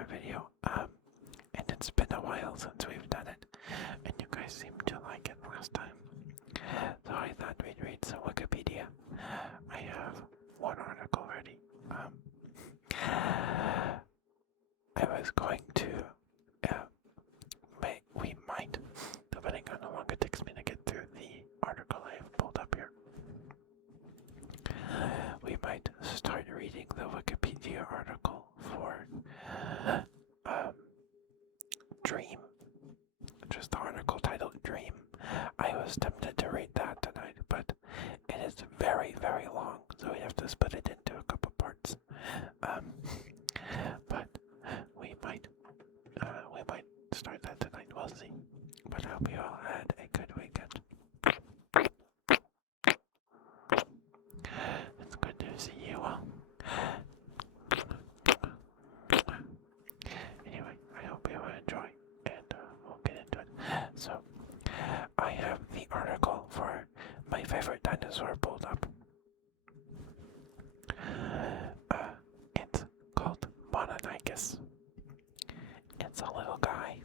dinosaur video. And it's been a while since we've done it, and you guys seemed to like it last time. So I thought we'd read some Wikipedia. I have one article ready. I was going to, we might, depending on how long it takes me to get through the article I have pulled up here, we might start reading the Wikipedia article for Dream, just the article titled Dream. I was tempted to read that tonight, but it is very, very long, so we have to split it into a couple parts. But we might start that tonight. We'll see. But I hope you all had a good weekend. It's good to see you all. Anyway, I hope you enjoy, and we'll get into it. So, I have the article for my favorite dinosaur pulled up. It's called Mononychus. It's a little guy,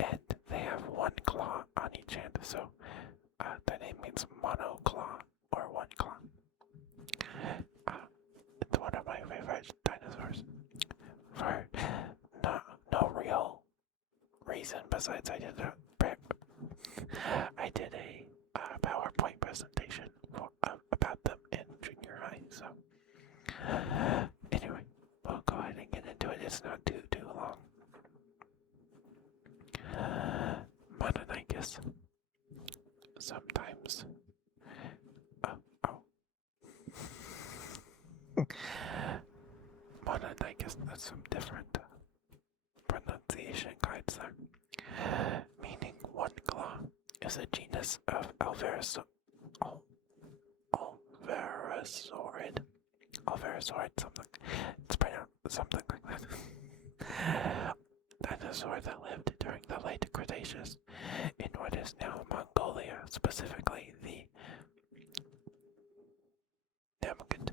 and they have one claw on each hand, so the name means monoclaw, or one claw. It's one of my favorite dinosaurs, for no real reason besides I did a PowerPoint presentation about them in junior high, so anyway, we'll go ahead and get into it. It's not too long. Mononychus. Sometimes Mononychus, that's some different pronunciation guides there. Meaning one claw is a genus of Alvarezsaurid, something. It's pronounced something like that. Dinosaur that lived during the late Cretaceous in what is now Mongolia, specifically the Namgut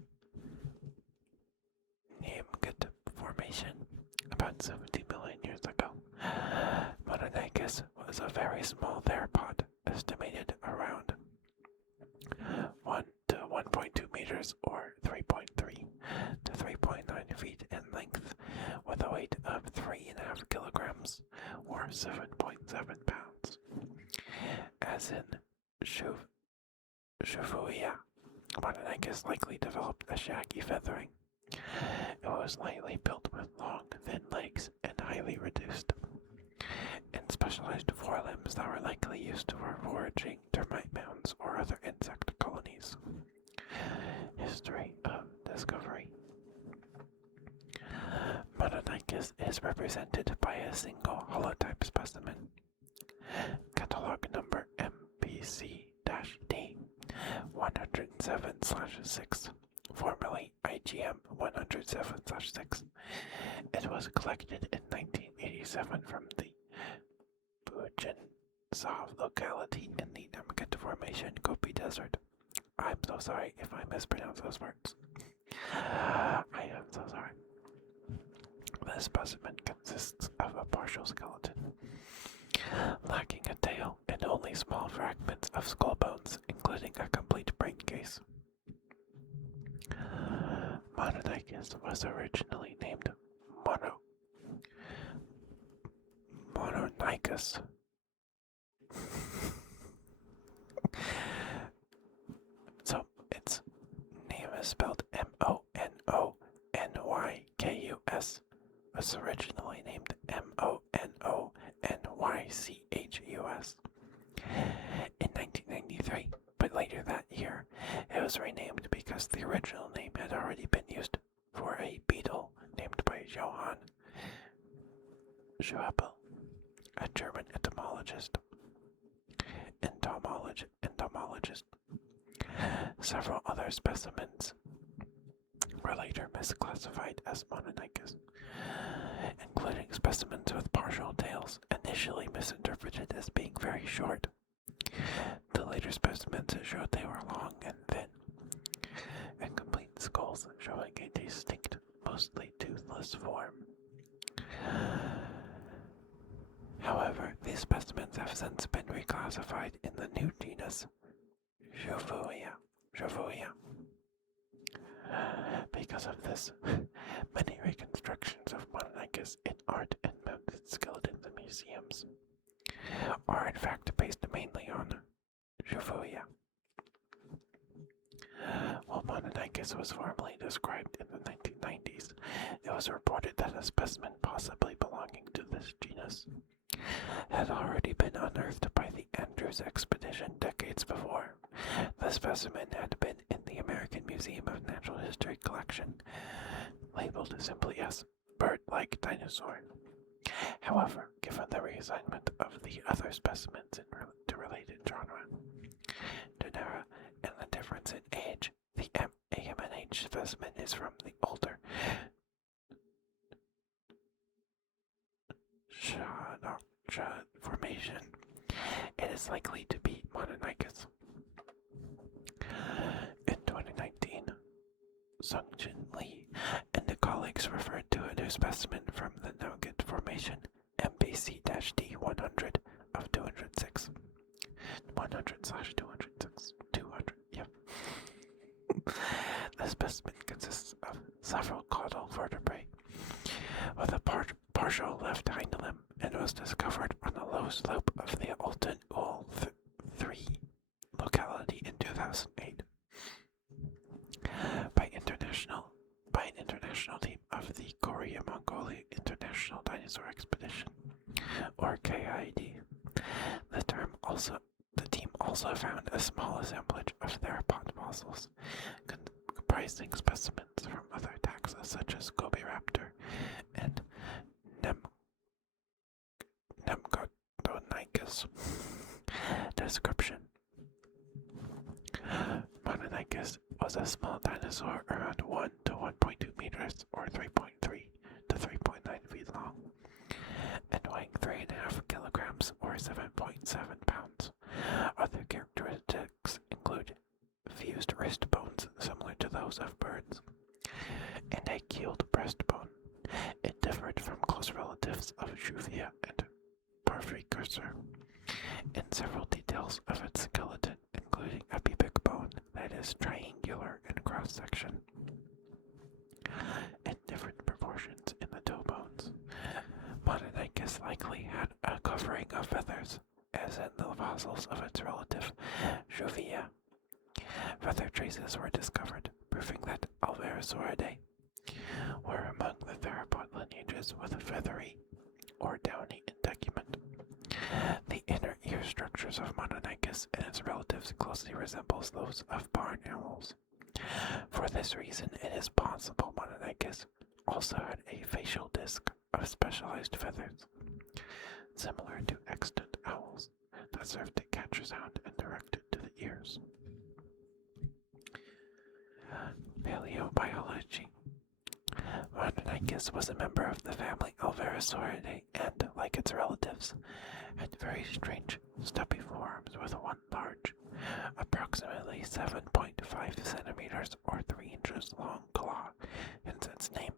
Formation, about 70 million years ago. Mononychus was a very small theropod, estimated around 1 to 1.2 meters or 3.3 to 3.9 feet in length, with a weight of 3.5 kilograms or 7.7 pounds. As in Shuvuia, Mononychus likely developed a shaggy feathering. It was lightly built with long, thin legs and highly reduced, and specialized forelimbs that were likely used for foraging termite mounds or other insect colonies. History of discovery. Mononychus is represented by a single holotype specimen. Catalog number MPC-D 107/6, formerly IGM 107/6. It was collected in 1987 from the Bujantsov locality in the Namgut Formation, Gobi Desert. I'm so sorry if I mispronounce those words. I am so sorry. This specimen consists of a partial skeleton, lacking a tail and only small fragments of skull bones, including a complete brain case. Mononychus was originally named Mononychus. So its name is spelled Mononykus. Was originally named Mononychus in 1993, but later that year it was renamed because the original name had already been used for a beetle named by Johann Schwabel, a German entomologist. Several other specimens were later misclassified as Mononychus, including specimens with partial tails, initially misinterpreted as being very short. The later specimens showed they were long and thin, and complete skulls showing a distinct, mostly toothless form. these specimens have since been reclassified in the new genus Jovuia. Because of this, many reconstructions of Mononychus in art and mounted skeletons in museums are in fact based mainly on Jovuia. While Mononychus was formally described in the 1990s, it was reported that a specimen possibly belonging to this genus had already been unearthed by the Andrews expedition decades before. The specimen had been in the American Museum of Natural History collection, labeled simply as bird-like dinosaur. However, given the reassignment of the other specimens to related genre, genera, and the difference in age, the AMNH specimen is from the older Shadok formation. It is likely to be Mononychus. In 2019, Sungjin Lee and colleagues referred to a new specimen from the Nugget Formation, MBC-D 100 of 206. 100/206. 200, yep. The specimen consists of several caudal vertebrae with a partial left hind limb and was discovered on a low slope of the Alton Ul 3 locality in 2008 by an international team of the Korea-Mongolia International Dinosaur Expedition, or KID. The team also found a small assemblage of theropod fossils comprising specimens from other taxa such as Gobiraptor and Nemgotonychus. Description: Mononychus was a small dinosaur around 1 to 1.2 meters or 3.3 to 3.9 feet long and weighing 3.5 kilograms or 7.7 pounds. Other characteristics include fused wrist bones similar to those of birds and a keeled breastbone. It differed from close relatives of Juvia and Parfrecursor in several details of its skeleton, including a pubic bone that is triangular in cross-section and different proportions in the toe bones. Mononychus likely had a covering of feathers, as in the fossils of its relative Juvia. Feather traces were discovered, proving that Alverosauridae were among the theropod lineages with a feathery or downy integument. The inner ear structures of Mononychus and its relatives closely resembles those of barn owls. For this reason, it is possible Mononychus also had a facial disc of specialized feathers, similar to extant owls, that served to catch sound and direct it to the ears. Paleobiology. Mononychus was a member of the family Alverosauridae and, like its relatives, had very strange, stubby forearms with one large, approximately 7.5 centimeters or 3 inches long claw, hence its name.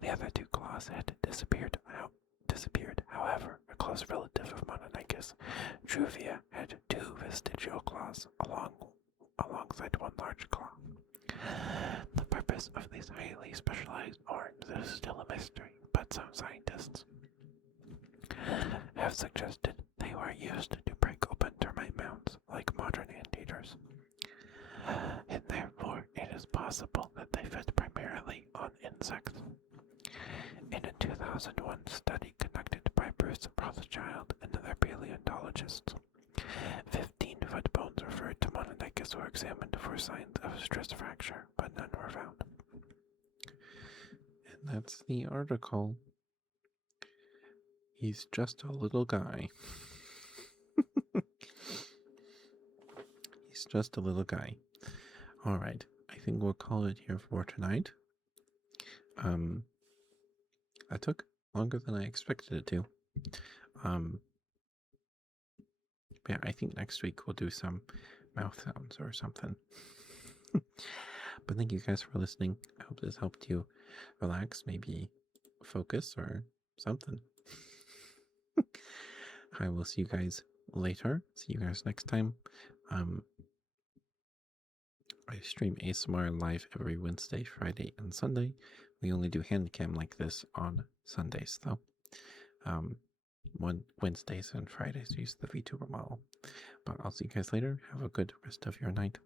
The other two claws had disappeared. However, a close relative of Mononychus, Juvia, had 2 vestigial claws alongside one large claw. The purpose of these highly specialized arms is still a mystery, but some scientists have suggested they were used to break open termite mounds like modern anteaters, and therefore it is possible that they fed primarily on insects. In a 2001 study conducted by Bruce Rothschild and other paleontologists, 15 foot bones referred to Mononychus were examined for signs of stress fracture, but none were found. And that's the article. He's just a little guy. He's just a little guy. All right. I think we'll call it here for tonight. That took longer than I expected it to. Yeah, I think next week we'll do some mouth sounds or something. But thank you guys for listening. I hope this helped you relax, maybe focus or something. I will see you guys later. See you guys next time. I stream ASMR live every Wednesday, Friday, and Sunday. We only do handcam like this on Sundays, though. Wednesdays and Fridays use the VTuber model. But I'll see you guys later. Have a good rest of your night.